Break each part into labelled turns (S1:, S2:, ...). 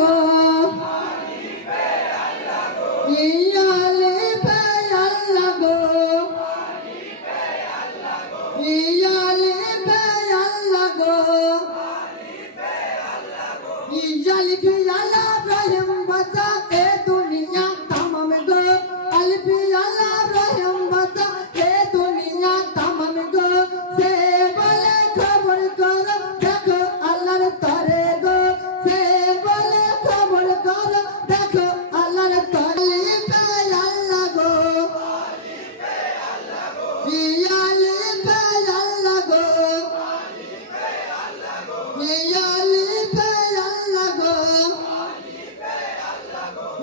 S1: água.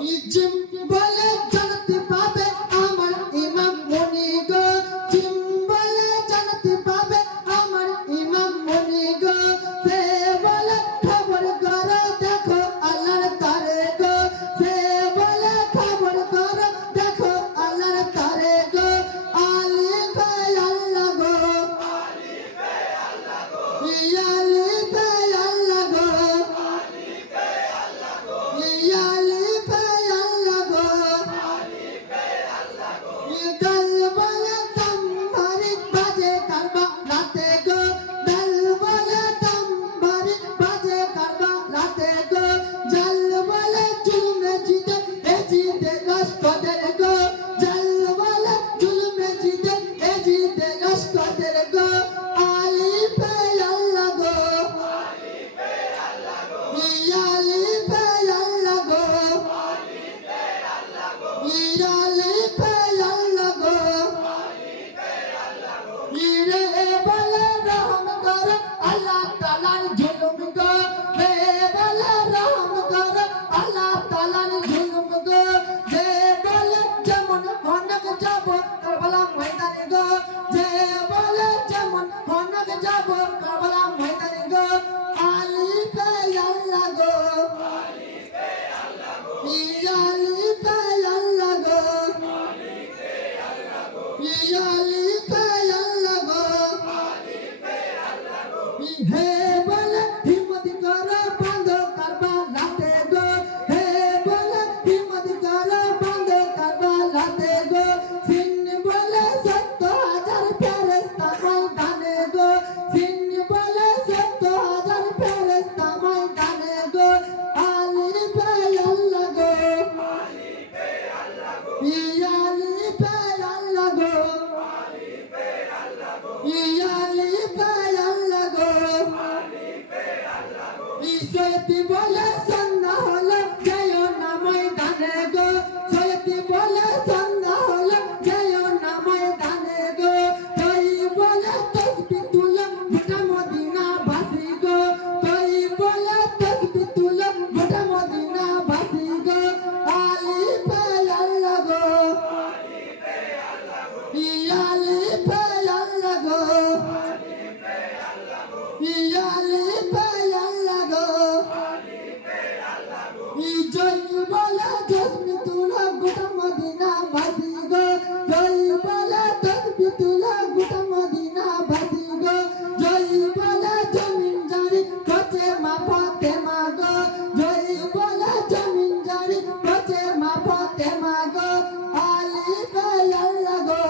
S1: Egypt. রহম যেমন ভনক যাব কারবালা ময়দানে গো। বেবল যেমন ভনক যাব জয় বলে তসবি তুলা গোটা মদিনা বাসি গো জয় বলে তসবি তুলা গোটা মদিনা বাসি গো জয় বলে জমিন জারি কচে মা পথে মা গো জয় বলে জমিন জারি কচে মা পথে মা গো আলি পে আল্লাহ গো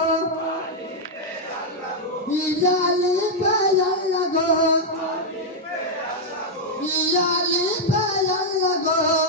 S1: আলি পে আল্লাহ গো আলি পে আল্লাহ গো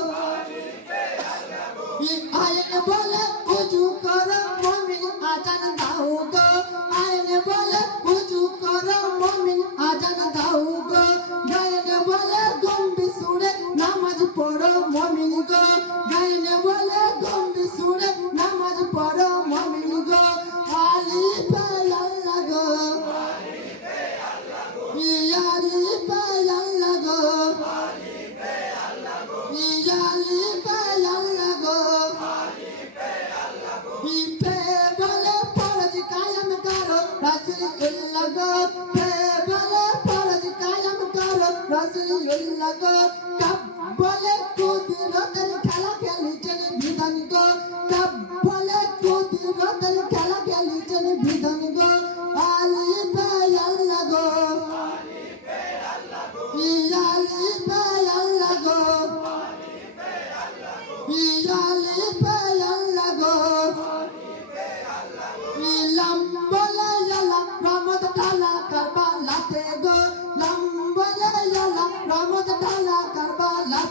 S1: পে বলে ফরজ কায়েম করো, রাসূলুল্লাহ গো। পে বলে ফরজ কায়েম করো, রাসূলুল্লাহ গো। কাব বলে কুদরতের খেলা খেলিছেন বিধান গো। কাব বলে কুদরতের খেলা খেলিছেন বিধান গো। আলি পে আল্লাহ গো। আলি পে আল্লাহ গো।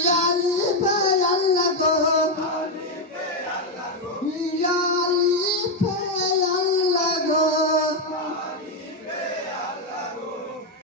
S1: আল্লাহ আল্লাহ